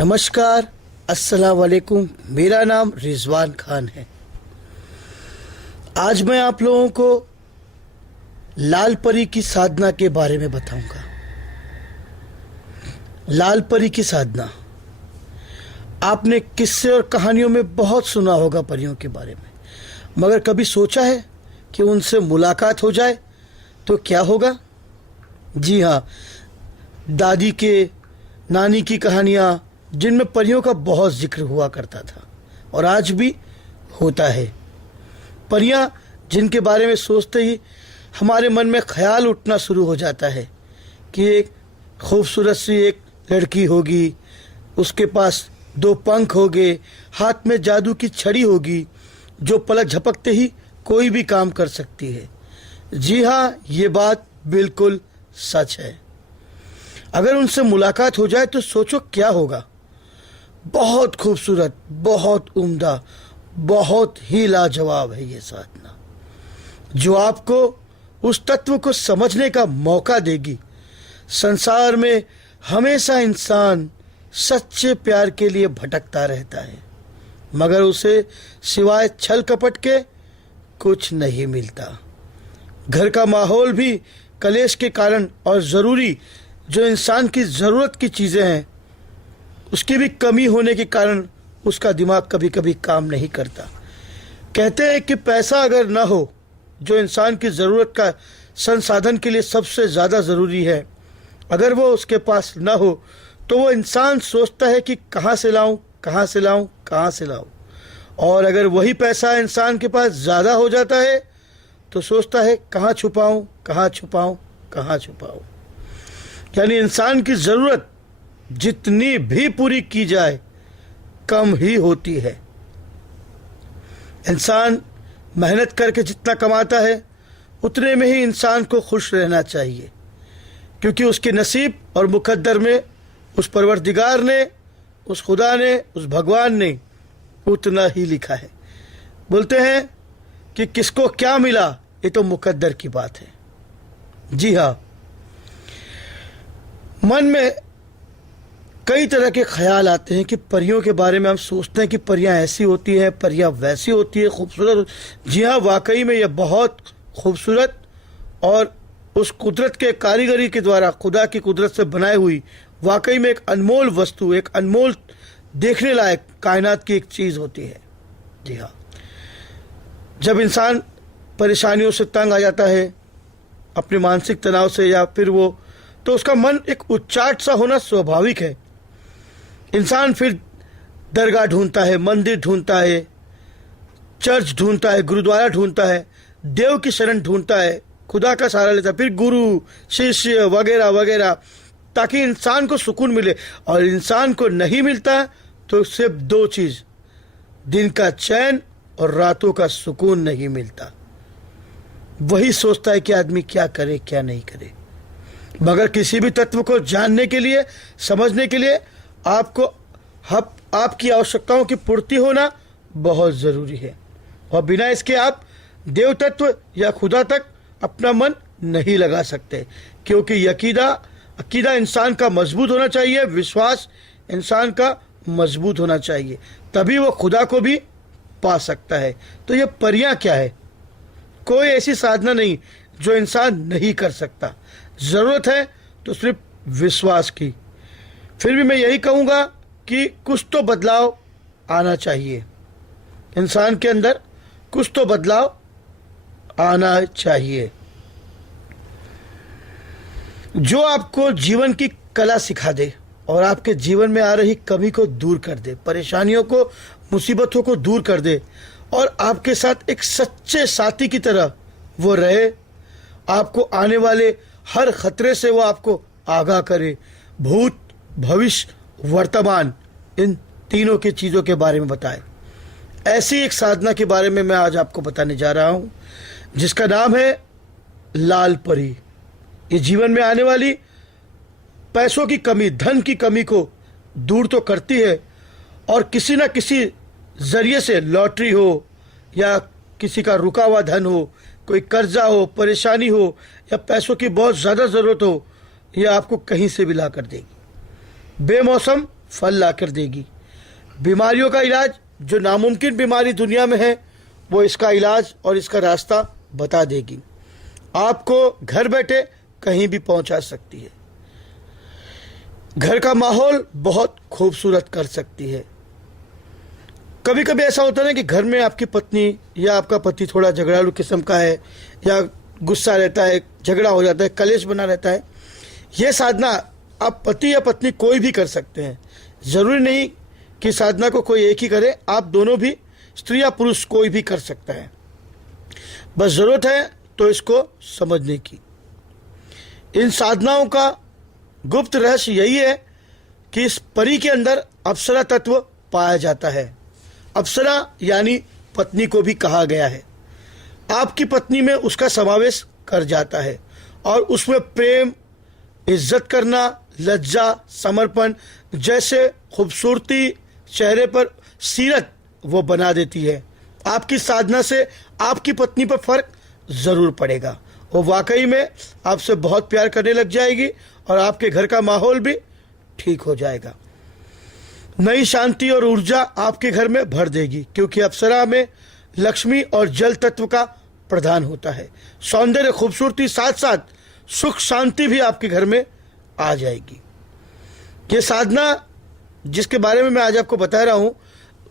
नमस्कार, अस्सलाम वालेकुम। मेरा नाम रिजवान खान है। आज मैं आप लोगों को लाल परी की साधना के बारे में बताऊंगा। लाल परी की साधना आपने किस्से और कहानियों में बहुत सुना होगा परियों के बारे में, मगर कभी सोचा है कि उनसे मुलाकात हो जाए तो क्या होगा? जी हाँ, दादी के, नानी की कहानियाँ जिनमें परियों का बहुत जिक्र हुआ करता था और आज भी होता है। परियां जिनके बारे में सोचते ही हमारे मन में ख्याल उठना शुरू हो जाता है कि एक खूबसूरत सी एक लड़की होगी, उसके पास 2 पंख होंगे, हाथ में जादू की छड़ी होगी जो पलक झपकते ही कोई भी काम कर सकती है। जी हाँ, ये बात बिल्कुल सच है। अगर उनसे मुलाकात हो जाए तो सोचो क्या होगा। बहुत खूबसूरत, बहुत उम्दा, बहुत ही लाजवाब है ये साधना, जो आपको उस तत्व को समझने का मौका देगी। संसार में हमेशा इंसान सच्चे प्यार के लिए भटकता रहता है, मगर उसे सिवाय छल कपट के कुछ नहीं मिलता। घर का माहौल भी कलेश के कारण और ज़रूरी जो इंसान की ज़रूरत की चीज़ें हैं उसकी भी कमी होने के कारण उसका दिमाग कभी कभी काम नहीं करता। कहते हैं कि पैसा अगर ना हो, जो इंसान की ज़रूरत का संसाधन के लिए सबसे ज़्यादा ज़रूरी है, अगर वो उसके पास ना हो तो वो इंसान सोचता है कि कहाँ से लाऊं, कहाँ से लाऊं, कहाँ से लाऊं। और अगर वही पैसा इंसान के पास ज़्यादा हो जाता है तो सोचता है कहाँ छुपाऊं, कहाँ छुपाऊं, कहाँ छुपाऊं। यानी इंसान की ज़रूरत जितनी भी पूरी की जाए कम ही होती है। इंसान मेहनत करके जितना कमाता है उतने में ही इंसान को खुश रहना चाहिए, क्योंकि उसके नसीब और मुकद्दर में उस परवरदिगार ने, उस खुदा ने, उस भगवान ने उतना ही लिखा है। बोलते हैं कि किसको क्या मिला ये तो मुकद्दर की बात है। जी हाँ, मन में कई तरह के ख्याल आते हैं कि परियों के बारे में हम सोचते हैं कि परियां ऐसी होती हैं, परियां वैसी होती है, खूबसूरत। जी हाँ, वाकई में यह बहुत खूबसूरत और उस कुदरत के कारीगरी के द्वारा, खुदा की कुदरत से बनाई हुई वाकई में एक अनमोल वस्तु, एक अनमोल देखने लायक कायनात की एक चीज़ होती है। जी हाँ, जब इंसान परेशानियों से तंग आ जाता है, अपने मानसिक तनाव से, या फिर वो, तो उसका मन एक उच्चाट सा होना स्वाभाविक है। इंसान फिर दरगाह ढूंढता है, मंदिर ढूंढता है, चर्च ढूंढता है, गुरुद्वारा ढूंढता है, देव की शरण ढूंढता है, खुदा का सहारा लेता है, फिर गुरु, शिष्य वगैरह वगैरह, ताकि इंसान को सुकून मिले। और इंसान को नहीं मिलता तो सिर्फ 2 चीज़, दिन का चैन और रातों का सुकून नहीं मिलता। वही सोचता है कि आदमी क्या करे क्या नहीं करे। मगर किसी भी तत्व को जानने के लिए, समझने के लिए आपको आपकी आवश्यकताओं की पूर्ति होना बहुत ज़रूरी है, और बिना इसके आप देव तत्व या खुदा तक अपना मन नहीं लगा सकते। क्योंकि अकीदा इंसान का मजबूत होना चाहिए, विश्वास इंसान का मजबूत होना चाहिए, तभी वो खुदा को भी पा सकता है। तो ये परियां क्या है? कोई ऐसी साधना नहीं जो इंसान नहीं कर सकता। ज़रूरत है तो सिर्फ विश्वास की। फिर भी मैं यही कहूँगा कि कुछ तो बदलाव आना चाहिए, इंसान के अंदर कुछ तो बदलाव आना चाहिए, जो आपको जीवन की कला सिखा दे और आपके जीवन में आ रही कमी को दूर कर दे, परेशानियों को, मुसीबतों को दूर कर दे, और आपके साथ एक सच्चे साथी की तरह वो रहे। आपको आने वाले हर खतरे से वो आपको आगाह करे, भूत, भविष्य, वर्तमान, इन तीनों की चीज़ों के बारे में बताए। ऐसी एक साधना के बारे में मैं आज आपको बताने जा रहा हूँ, जिसका नाम है लाल परी। ये जीवन में आने वाली पैसों की कमी, धन की कमी को दूर तो करती है, और किसी न किसी ज़रिए से, लॉटरी हो या किसी का रुका हुआ धन हो, कोई कर्जा हो, परेशानी हो, या पैसों की बहुत ज़्यादा ज़रूरत हो, यह आपको कहीं से भी ला कर देगी। बेमौसम फल लाकर देगी। बीमारियों का इलाज, जो नामुमकिन बीमारी दुनिया में है, वो इसका इलाज और इसका रास्ता बता देगी। आपको घर बैठे कहीं भी पहुंचा सकती है। घर का माहौल बहुत खूबसूरत कर सकती है। कभी कभी ऐसा होता है ना कि घर में आपकी पत्नी या आपका पति थोड़ा झगड़ालू किस्म का है, या गुस्सा रहता है, झगड़ा हो जाता है, कलेश बना रहता है। ये साधना आप पति या पत्नी कोई भी कर सकते हैं। ज़रूरी नहीं कि साधना को कोई एक ही करे, आप दोनों भी, स्त्री या पुरुष, कोई भी कर सकता है। बस ज़रूरत है तो इसको समझने की। इन साधनाओं का गुप्त रहस्य यही है कि इस परी के अंदर अप्सरा तत्व पाया जाता है। अप्सरा यानी पत्नी को भी कहा गया है। आपकी पत्नी में उसका समावेश कर जाता है और उसमें प्रेम, इज्जत करना, लज्जा, समर्पण जैसे खूबसूरती चेहरे पर सीरत वो बना देती है। आपकी साधना से आपकी पत्नी पर फर्क ज़रूर पड़ेगा। वो वाकई में आपसे बहुत प्यार करने लग जाएगी और आपके घर का माहौल भी ठीक हो जाएगा। नई शांति और ऊर्जा आपके घर में भर देगी, क्योंकि अप्सरा में लक्ष्मी और जल तत्व का प्रधान होता है। सौंदर्य, खूबसूरती, साथ साथ सुख शांति भी आपके घर में आ जाएगी। ये साधना जिसके बारे में मैं आज आपको बता रहा हूँ,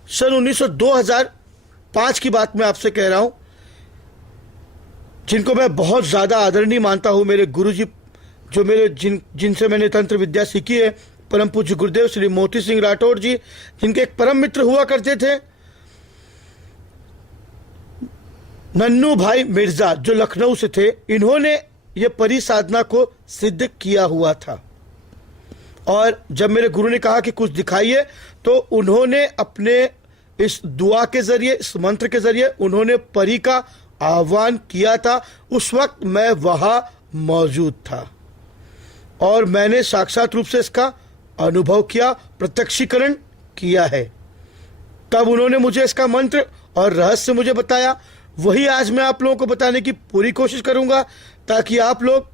सन 2005 की बात मैं आपसे कह रहा हूँ, जिनको मैं बहुत ज़्यादा आदरणीय मानता हूँ। मेरे गुरुजी, जो मेरे जिनसे मैंने तंत्र विद्या सीखी है, परम पूज्य गुरुदेव श्री मोती सिंह राठौड़ जी, जिनके एक परम मित्र हुआ करते थे नन्नू भाई मिर्जा, जो लखनऊ से थे। इन्होंने ये परी साधना को सिद्ध किया हुआ था। और जब मेरे गुरु ने कहा कि कुछ दिखाइए, तो उन्होंने अपने इस दुआ के जरिए, इस मंत्र के जरिए उन्होंने परी का आह्वान किया था। उस वक्त मैं वहां मौजूद था और मैंने साक्षात रूप से इसका अनुभव किया, प्रत्यक्षीकरण किया है। तब उन्होंने मुझे इसका मंत्र और रहस्य मुझे बताया। वही आज मैं आप लोगों को बताने की पूरी कोशिश करूंगा, ताकि आप लोग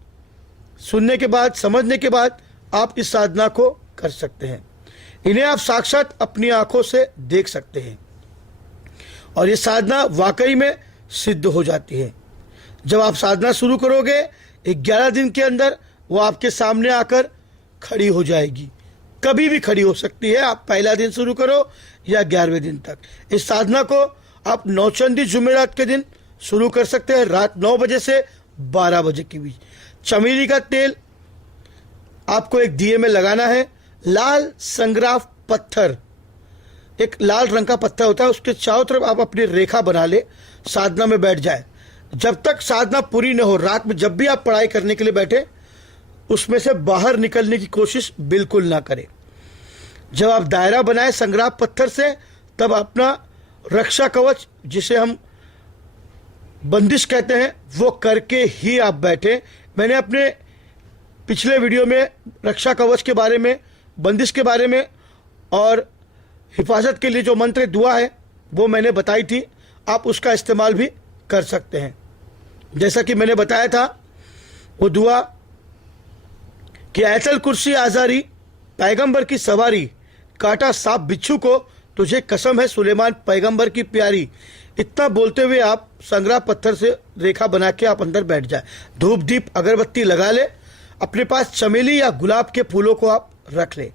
सुनने के बाद, समझने के बाद आप इस साधना को कर सकते हैं। इन्हें आप साक्षात अपनी आंखों से देख सकते हैं और ये साधना वाकई में सिद्ध हो जाती है। जब आप साधना शुरू करोगे, 11 दिन के अंदर वो आपके सामने आकर खड़ी हो जाएगी। कभी भी खड़ी हो सकती है। आप पहला दिन शुरू करो या 11वें दिन तक। इस साधना को आप नौचंदी जुमेरात के दिन शुरू कर सकते हैं, रात 9 बजे से 12 बजे के बीच। चमेली का तेल आपको एक दिए में लगाना है। लाल संग्राफ पत्थर, एक लाल रंग का पत्थर होता है, उसके चारों तरफ आप अपनी रेखा बना ले, साधना में बैठ जाए। जब तक साधना पूरी न हो, रात में जब भी आप पढ़ाई करने के लिए बैठे, उसमें से बाहर निकलने की कोशिश बिल्कुल ना करें। जब आप दायरा बनाए संग्राफ पत्थर से, तब अपना रक्षा कवच, जिसे हम बंदिश कहते हैं, वो करके ही आप बैठे। मैंने अपने पिछले वीडियो में रक्षा कवच के बारे में, बंदिश के बारे में और हिफाजत के लिए जो मंत्र दुआ है वो मैंने बताई थी। आप उसका इस्तेमाल भी कर सकते हैं। जैसा कि मैंने बताया था, वो दुआ कि ऐतल कुर्सी आजारी, पैगंबर की सवारी, काटा सांप बिच्छू को, तुझे कसम है सुलेमान पैगंबर की प्यारी। इतना बोलते हुए आप संग्राफ पत्थर से रेखा बना के आप अंदर बैठ जाए। धूप दीप अगरबत्ती लगा ले। अपने पास चमेली या गुलाब के फूलों को आप रख ले।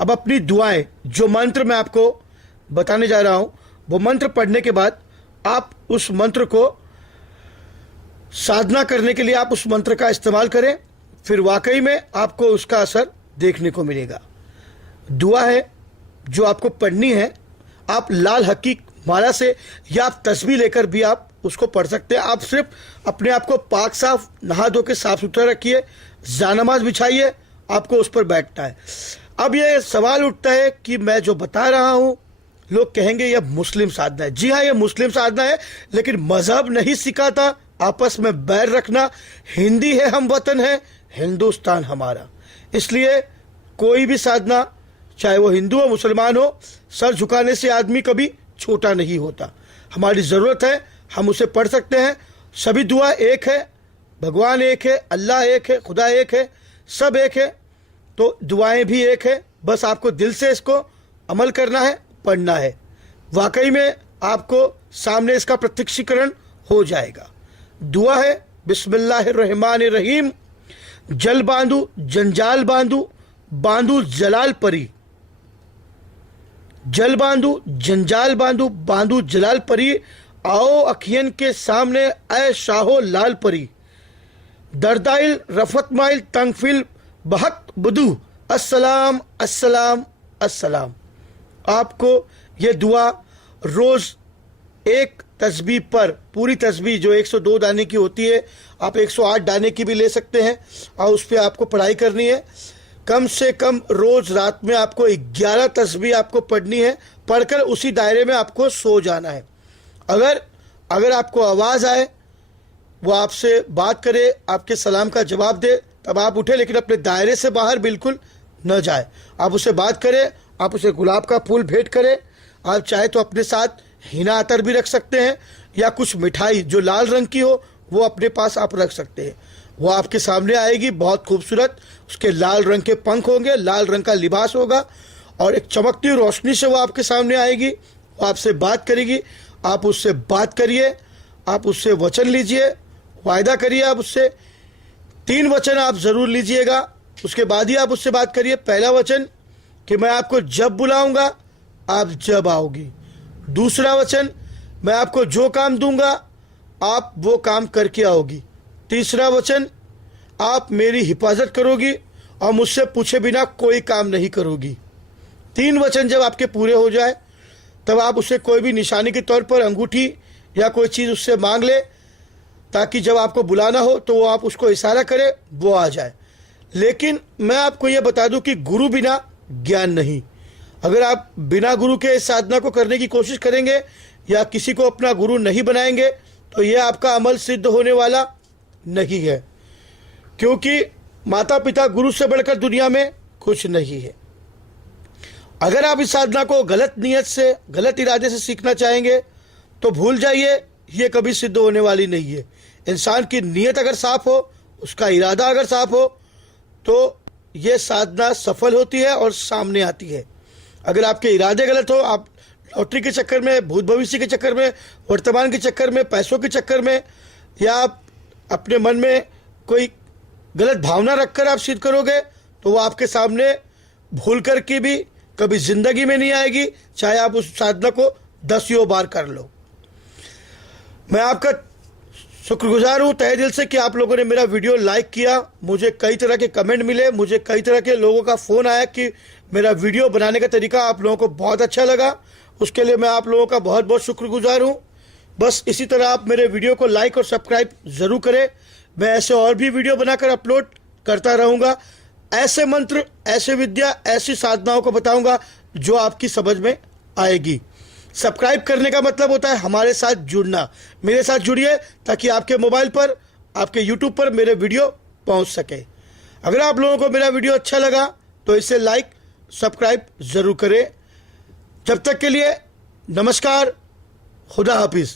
अब अपनी दुआएं, जो मंत्र मैं आपको बताने जा रहा हूं, वो मंत्र पढ़ने के बाद आप उस मंत्र को साधना करने के लिए आप उस मंत्र का इस्तेमाल करें। फिर वाकई में आपको उसका असर देखने को मिलेगा। दुआ है जो आपको पढ़नी है, आप लाल हकीक माला से या आप तस्बीह लेकर भी आप उसको पढ़ सकते हैं। आप सिर्फ अपने आप को पाक साफ, नहा धो के साफ सुथरा रखिए, जानमाज बिछाइए, आपको उस पर बैठना है। अब ये सवाल उठता है कि मैं जो बता रहा हूं, लोग कहेंगे यह मुस्लिम साधना है। जी हाँ, यह मुस्लिम साधना है, लेकिन मजहब नहीं सिखाता आपस में बैर रखना। हिंदी है, हम वतन है, हिंदुस्तान हमारा। इसलिए कोई भी साधना, चाहे वो हिंदू हो मुसलमान हो, सर झुकाने से आदमी कभी छोटा नहीं होता। हमारी ज़रूरत है, हम उसे पढ़ सकते हैं। सभी दुआ एक है, भगवान एक है, अल्लाह एक है, खुदा एक है, सब एक है, तो दुआएं भी एक है, बस आपको दिल से इसको अमल करना है, पढ़ना है। वाकई में आपको सामने इसका प्रत्यक्षीकरण हो जाएगा। दुआ है, बिस्मिल्लाहिर्रहमानिर्रहीम। जल बांधू जंजाल बांधू बांधू जलाल परी, जल बांधू जंजाल बांधू बांधू जलाल परी, आओ अखियन के सामने ऐ शाहो लाल परी, दरदाइल रफतमाइल तंगफिल बहक बुदू, अस्सलाम अस्सलाम अस्सलाम। आपको ये दुआ रोज एक तस्बीह पर, पूरी तस्बीह जो 102 दाने की होती है, आप 108 दाने की भी ले सकते हैं और उस पर आपको पढ़ाई करनी है। कम से कम रोज रात में आपको 11 तस्बीह आपको पढ़नी है। पढ़कर उसी दायरे में आपको सो जाना है। अगर आपको आवाज़ आए, वो आपसे बात करे, आपके सलाम का जवाब दे, तब आप उठे, लेकिन अपने दायरे से बाहर बिल्कुल न जाए। आप उससे बात करें, आप उसे गुलाब का फूल भेंट करें। आप चाहे तो अपने साथ हिना अतर भी रख सकते हैं, या कुछ मिठाई जो लाल रंग की हो वो अपने पास आप रख सकते हैं। वो आपके सामने आएगी, बहुत खूबसूरत, उसके लाल रंग के पंख होंगे, लाल रंग का लिबास होगा और एक चमकती रोशनी से वो आपके सामने आएगी। वो आपसे बात करेगी, आप उससे बात करिए, आप उससे वचन लीजिए, वायदा करिए। आप उससे 3 वचन आप ज़रूर लीजिएगा, उसके बाद ही आप उससे बात करिए। पहला वचन कि मैं आपको जब बुलाऊंगा आप जब आओगी। दूसरा वचन, मैं आपको जो काम दूंगा आप वो काम करके आओगी। तीसरा वचन, आप मेरी हिफाजत करोगी और मुझसे पूछे बिना कोई काम नहीं करोगी। 3 वचन जब आपके पूरे हो जाए, तब आप उससे कोई भी निशानी के तौर पर अंगूठी या कोई चीज़ उससे मांग ले, ताकि जब आपको बुलाना हो तो वो आप उसको इशारा करें, वो आ जाए। लेकिन मैं आपको ये बता दूं कि गुरु बिना ज्ञान नहीं। अगर आप बिना गुरु के इस साधना को करने की कोशिश करेंगे या किसी को अपना गुरु नहीं बनाएंगे, तो यह आपका अमल सिद्ध होने वाला नहीं है, क्योंकि माता पिता गुरु से बढ़कर दुनिया में कुछ नहीं है। अगर आप इस साधना को गलत नीयत से, गलत इरादे से सीखना चाहेंगे तो भूल जाइए, ये कभी सिद्ध होने वाली नहीं है। इंसान की नीयत अगर साफ हो, उसका इरादा अगर साफ हो, तो ये साधना सफल होती है और सामने आती है। अगर आपके इरादे गलत हो, आप लॉटरी के चक्कर में, भूत भविष्य के चक्कर में, वर्तमान के चक्कर में, पैसों के चक्कर में, या आप अपने मन में कोई गलत भावना रखकर आप सिद्ध करोगे, तो वो आपके सामने भूल कर के भी कभी जिंदगी में नहीं आएगी, चाहे आप उस साधना को 10 बार कर लो। मैं आपका शुक्रगुजार हूँ तहे दिल से कि आप लोगों ने मेरा वीडियो लाइक किया। मुझे कई तरह के कमेंट मिले, मुझे कई तरह के लोगों का फ़ोन आया कि मेरा वीडियो बनाने का तरीका आप लोगों को बहुत अच्छा लगा। उसके लिए मैं आप लोगों का बहुत बहुत शुक्रगुजार हूँ। बस इसी तरह आप मेरे वीडियो को लाइक और सब्सक्राइब ज़रूर करें। मैं ऐसे और भी वीडियो बनाकर अपलोड करता रहूँगा। ऐसे मंत्र, ऐसे विद्या, ऐसी साधनाओं को बताऊँगा जो आपकी समझ में आएगी। सब्सक्राइब करने का मतलब होता है हमारे साथ जुड़ना। मेरे साथ जुड़िए ताकि आपके मोबाइल पर, आपके यूट्यूब पर मेरे वीडियो पहुंच सके। अगर आप लोगों को मेरा वीडियो अच्छा लगा तो इसे लाइक, सब्सक्राइब ज़रूर करें। जब तक के लिए नमस्कार, खुदा हाफिज़।